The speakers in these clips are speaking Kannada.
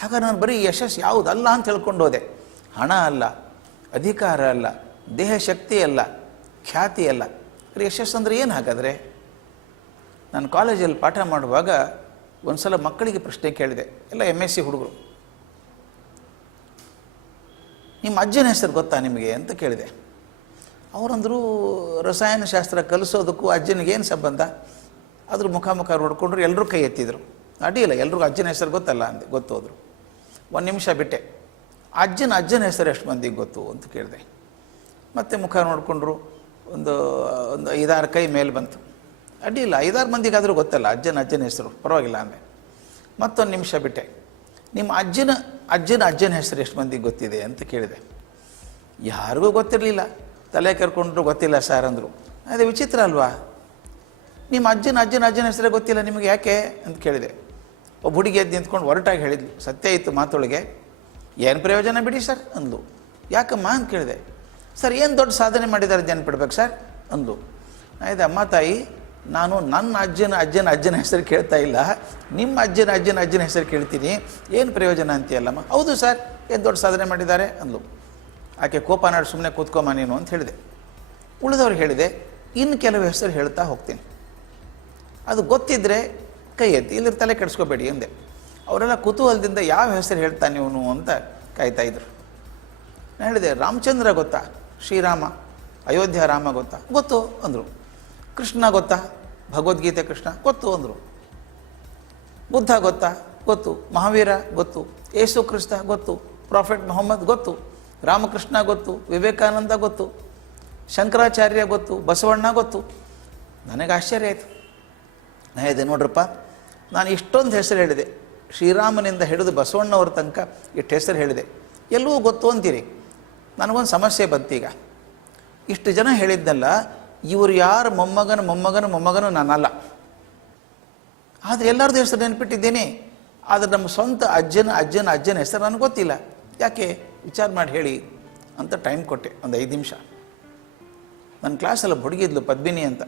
ಹಾಗಾಗಿ ನಾನು ಬರೀ ಯಶಸ್ಸು ಯಾವುದಲ್ಲ ಅಂತ ಹೇಳ್ಕೊಂಡು ಹೋದೆ. ಹಣ ಅಲ್ಲ, ಅಧಿಕಾರ ಅಲ್ಲ, ದೇಹ ಶಕ್ತಿ ಅಲ್ಲ, ಖ್ಯಾತಿ ಅಲ್ಲ. ಯಶಸ್ಸು ಅಂದರೆ ಏನು ಹಾಗಾದರೆ? ನಾನು ಕಾಲೇಜಲ್ಲಿ ಪಾಠ ಮಾಡುವಾಗ ಒಂದು ಸಲ ಮಕ್ಕಳಿಗೆ ಪ್ರಶ್ನೆ ಕೇಳಿದೆ, ಎಲ್ಲ MSc ಹುಡುಗರು. ನಿಮ್ಮ ಅಜ್ಜನ ಹೆಸರು ಗೊತ್ತಾ ನಿಮಗೆ ಅಂತ ಕೇಳಿದೆ. ಅವರಂದರು, ರಸಾಯನಶಾಸ್ತ್ರ ಕಲಿಸೋದಕ್ಕೂ ಅಜ್ಜನಿಗೇನು ಸಂಬಂಧ? ಅದ್ರ ಮುಖ ನೋಡಿಕೊಂಡ್ರು, ಎಲ್ಲರೂ ಕೈ ಎತ್ತಿದ್ರು. ಅಡ್ಡಿಲ್ಲ, ಎಲ್ರಿಗೂ ಅಜ್ಜನ ಹೆಸರು ಗೊತ್ತಲ್ಲ ಅಂದೆ. ಗೊತ್ತೋದ್ರು. ಒಂದು ನಿಮಿಷ ಬಿಟ್ಟೆ, ಅಜ್ಜನ ಹೆಸರು ಎಷ್ಟು ಮಂದಿಗೆ ಗೊತ್ತು ಅಂತ ಕೇಳಿದೆ. ಮತ್ತೆ ಮುಖ ನೋಡಿಕೊಂಡ್ರು, ಒಂದು 5-6 ಕೈ ಮೇಲೆ ಬಂತು. ಅಡ್ಡಿಲ್ಲ, 5-6 ಮಂದಿಗಾದರೂ ಗೊತ್ತಲ್ಲ ಅಜ್ಜನ ಹೆಸರು, ಪರವಾಗಿಲ್ಲ ಅಂದೆ. ಮತ್ತೊಂದು ನಿಮಿಷ ಬಿಟ್ಟೆ, ನಿಮ್ಮ ಅಜ್ಜನ ಹೆಸರು ಎಷ್ಟು ಮಂದಿಗೆ ಗೊತ್ತಿದೆ ಅಂತ ಕೇಳಿದೆ. ಯಾರಿಗೂ ಗೊತ್ತಿರಲಿಲ್ಲ. ತಲೆ ಕರ್ಕೊಂಡ್ರು, ಗೊತ್ತಿಲ್ಲ ಸರ್ ಅಂದರು. ಅದೇ ವಿಚಿತ್ರ ಅಲ್ವಾ? ನಿಮ್ಮ ಅಜ್ಜನ ಹೆಸರೇ ಗೊತ್ತಿಲ್ಲ ನಿಮಗೆ, ಯಾಕೆ ಅಂತ ಕೇಳಿದೆ. ಒಬ್ಬ ಹುಡುಗಿ ಎದ್ದು ನಿಂತ್ಕೊಂಡು ಹೊರಟಾಗಿ ಹೇಳಿದ್ಲು, ಸತ್ಯ ಇತ್ತು ಮಾತೊಳಗೆ. ಏನು ಪ್ರಯೋಜನ ಬಿಡಿ ಸರ್ ಅಂದ್ಲು. ಯಾಕಮ್ಮ ಅಂತ ಕೇಳಿದೆ. ಸರ್ ಏನು ದೊಡ್ಡ ಸಾಧನೆ ಮಾಡಿದ್ದಾರೆ ನೆನ್ಪಿಡ್ಬೇಕು ಸರ್ ಅಂದ್ಲು. ಆಯ್ತು ಅಮ್ಮ ತಾಯಿ, ನಾನು ನನ್ನ ಅಜ್ಜನ ಹೆಸರು ಕೇಳ್ತಾ ಇಲ್ಲ, ನಿಮ್ಮ ಅಜ್ಜನ ಹೆಸರು ಕೇಳ್ತೀನಿ. ಏನು ಪ್ರಯೋಜನ ಅಂತೀಯಲ್ಲಮ್ಮ? ಹೌದು ಸರ್, ಏನು ದೊಡ್ಡ ಸಾಧನೆ ಮಾಡಿದ್ದಾರೆ ಅಂದ್ಲು. ಆಕೆ ಕೋಪ ನಾಡು, ಸುಮ್ಮನೆ ಕೂತ್ಕೊಮ್ಮ ನೀನು ಅಂತ ಹೇಳಿದೆ. ಉಳಿದವ್ರು ಹೇಳಿದೆ, ಇನ್ನು ಕೆಲವು ಹೆಸರು ಹೇಳ್ತಾ ಹೋಗ್ತೀನಿ, ಅದು ಗೊತ್ತಿದ್ದರೆ ಕೈ ಎತ್ತಿ, ಇಲ್ಲರ ತಲೆ ಕೆಡಿಸ್ಕೋಬೇಡಿ ಅಂದೆ. ಅವರೆಲ್ಲ ಕುತೂಹಲದಿಂದ ಯಾವ ಹೆಸರು ಹೇಳ್ತಾನೆ ಇವನು ಅಂತ ಕಾಯ್ತಾಯಿದ್ರು. ನಾನು ಹೇಳಿದೆ, ರಾಮಚಂದ್ರ ಗೊತ್ತಾ? ಶ್ರೀರಾಮ, ಅಯೋಧ್ಯ ರಾಮ ಗೊತ್ತಾ? ಗೊತ್ತು ಅಂದರು. ಕೃಷ್ಣ ಗೊತ್ತಾ? ಭಗವದ್ಗೀತೆ ಕೃಷ್ಣ ಗೊತ್ತು ಅಂದರು. ಬುದ್ಧ ಗೊತ್ತಾ? ಗೊತ್ತು. ಮಹಾವೀರ ಗೊತ್ತು. ಯೇಸು ಕ್ರಿಸ್ತ ಗೊತ್ತು. ಪ್ರಾಫೆಟ್ ಮೊಹಮ್ಮದ್ ಗೊತ್ತು. ರಾಮಕೃಷ್ಣ ಗೊತ್ತು. ವಿವೇಕಾನಂದ ಗೊತ್ತು. ಶಂಕರಾಚಾರ್ಯ ಗೊತ್ತು. ಬಸವಣ್ಣ ಗೊತ್ತು. ನನಗೆ ಆಶ್ಚರ್ಯ ಆಯಿತು. ನಾನು ಹೇಳಿದೆ, ನೋಡ್ರಪ್ಪ, ನಾನು ಇಷ್ಟೊಂದು ಹೆಸರು ಹೇಳಿದೆ, ಶ್ರೀರಾಮನಿಂದ ಹಿಡಿದು ಬಸವಣ್ಣವ್ರ ತನಕ ಇಷ್ಟು ಹೆಸರು ಹೇಳಿದೆ, ಎಲ್ಲವೂ ಗೊತ್ತು ಅಂತೀರಿ. ನನಗೊಂದು ಸಮಸ್ಯೆ ಬಂತೀಗ. ಇಷ್ಟು ಜನ ಹೇಳಿದ್ನಲ್ಲ, ಇವರು ಯಾರ ಮೊಮ್ಮಗನು ನಾನಲ್ಲ. ಆದರೆ ಎಲ್ಲರದ್ದು ಹೆಸರು ನೆನ್ಪಿಟ್ಟಿದ್ದೇನೆ. ಆದರೆ ನಮ್ಮ ಸ್ವಂತ ಅಜ್ಜನ ಹೆಸರು ನನಗೆ ಗೊತ್ತಿಲ್ಲ. ಯಾಕೆ? ವಿಚಾರ ಮಾಡಿ ಹೇಳಿ ಅಂತ ಟೈಮ್ ಕೊಟ್ಟೆ, ಒಂದು 5 ನಿಮಿಷ. ನನ್ನ ಕ್ಲಾಸಲ್ಲಿ ಹುಡುಗಿದ್ಲು ಪದ್ಮಿನಿ ಅಂತ,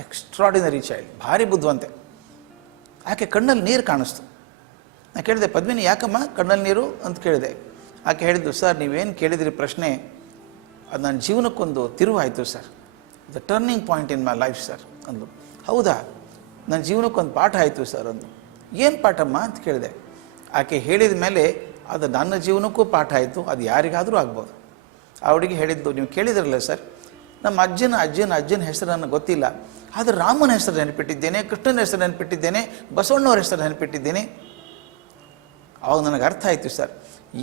ಎಕ್ಸ್ಟ್ರಾಡಿನರಿ ಚೈಲ್ಡ್, ಭಾರಿ ಬುದ್ಧಿವಂತೆ. ಆಕೆ ಕಣ್ಣಲ್ಲಿ ನೀರು ಕಾಣಿಸ್ತು. ನಾನು ಕೇಳಿದೆ, ಪದ್ಮಿನಿ ಯಾಕಮ್ಮ ಕಣ್ಣಲ್ಲಿ ನೀರು ಅಂತ ಕೇಳಿದೆ. ಆಕೆ ಹೇಳಿದ್ದು, ಸರ್ ನೀವೇನು ಕೇಳಿದ್ರಿ ಪ್ರಶ್ನೆ, ಅದು ನನ್ನ ಜೀವನಕ್ಕೊಂದು ತಿರುವಾಯಿತು sir, the turning point in my life sir ಅಂದು. ಹೌದಾ? ನನ್ನ ಜೀವನಕ್ಕೊಂದು ಪಾಠ ಆಯಿತು ಸರ್ ಅಂದು. ಏನು ಪಾಠಮ್ಮ ಅಂತ ಕೇಳಿದೆ. ಆಕೆ ಹೇಳಿದ ಮೇಲೆ ಅದು ನನ್ನ ಜೀವನಕ್ಕೂ ಪಾಠ ಆಯಿತು, ಅದು ಯಾರಿಗಾದರೂ ಆಗ್ಬೋದು. ಆ ಹುಡುಗಿ ಹೇಳಿದ್ದು, ನೀವು ಕೇಳಿದ್ರಲ್ಲ ಸರ್, ನಮ್ಮ ಅಜ್ಜನ ಹೆಸರು ನನಗೆ ಗೊತ್ತಿಲ್ಲ, ಆದರೆ ರಾಮನ ಹೆಸರು ನೆನಪಿಟ್ಟಿದ್ದೇನೆ, ಕೃಷ್ಣನ ಹೆಸರು ನೆನಪಿಟ್ಟಿದ್ದೇನೆ, ಬಸವಣ್ಣವ್ರ ಹೆಸರು ನೆನಪಿಟ್ಟಿದ್ದೇನೆ. ಅವಾಗ ನನಗೆ ಅರ್ಥ ಆಯಿತು ಸರ್,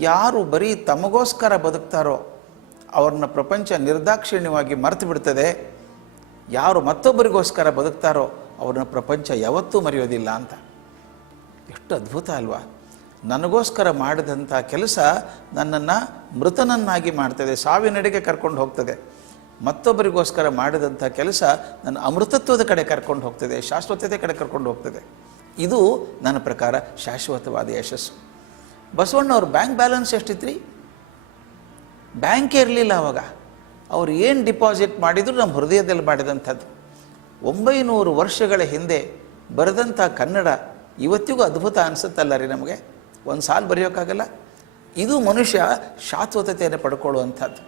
ಯಾರು ಬರೀ ತಮಗೋಸ್ಕರ ಬದುಕ್ತಾರೋ ಅವ್ರನ್ನ ಪ್ರಪಂಚ ನಿರ್ದಾಕ್ಷಿಣ್ಯವಾಗಿ ಮರೆತು ಬಿಡ್ತದೆ, ಯಾರು ಮತ್ತೊಬ್ಬರಿಗೋಸ್ಕರ ಬದುಕ್ತಾರೋ ಅವ್ರನ್ನ ಪ್ರಪಂಚ ಯಾವತ್ತೂ ಮರೆಯೋದಿಲ್ಲ ಅಂತ. ಎಷ್ಟು ಅದ್ಭುತ ಅಲ್ವಾ? ನನಗೋಸ್ಕರ ಮಾಡಿದಂಥ ಕೆಲಸ ನನ್ನನ್ನು ಮೃತನನ್ನಾಗಿ ಮಾಡ್ತದೆ, ಸಾವಿನೆಡೆಗೆ ಕರ್ಕೊಂಡು ಹೋಗ್ತದೆ. ಮತ್ತೊಬ್ಬರಿಗೋಸ್ಕರ ಮಾಡಿದಂಥ ಕೆಲಸ ನನ್ನ ಅಮೃತತ್ವದ ಕಡೆ ಕರ್ಕೊಂಡು ಹೋಗ್ತದೆ, ಶಾಶ್ವತತೆ ಕಡೆ ಕರ್ಕೊಂಡು ಹೋಗ್ತದೆ. ಇದು ನನ್ನ ಪ್ರಕಾರ ಶಾಶ್ವತವಾದ ಯಶಸ್ಸು. ಬಸವಣ್ಣವ್ರ ಬ್ಯಾಂಕ್ ಬ್ಯಾಲೆನ್ಸ್ ಎಷ್ಟಿತ್ತು ರೀ? ಬ್ಯಾಂಕೇ ಇರಲಿಲ್ಲ ಅವಾಗ. ಅವ್ರು ಏನು ಡಿಪಾಸಿಟ್ ಮಾಡಿದ್ರು ನಮ್ಮ ಹೃದಯದಲ್ಲಿ ಮಾಡಿದಂಥದ್ದು. 900 ವರ್ಷಗಳ ಹಿಂದೆ ಬರೆದಂಥ ಕನ್ನಡ ಇವತ್ತಿಗೂ ಅದ್ಭುತ ಅನಿಸುತ್ತಲ್ಲ ರೀ ನಮಗೆ. ಒಂದು ಸಾಲು ಬರೆಯೋಕ್ಕಾಗಲ್ಲ. ಇದು ಮನುಷ್ಯ ಶಾಶ್ವತತೆಯನ್ನು ಪಡ್ಕೊಳ್ಳುವಂಥದ್ದು.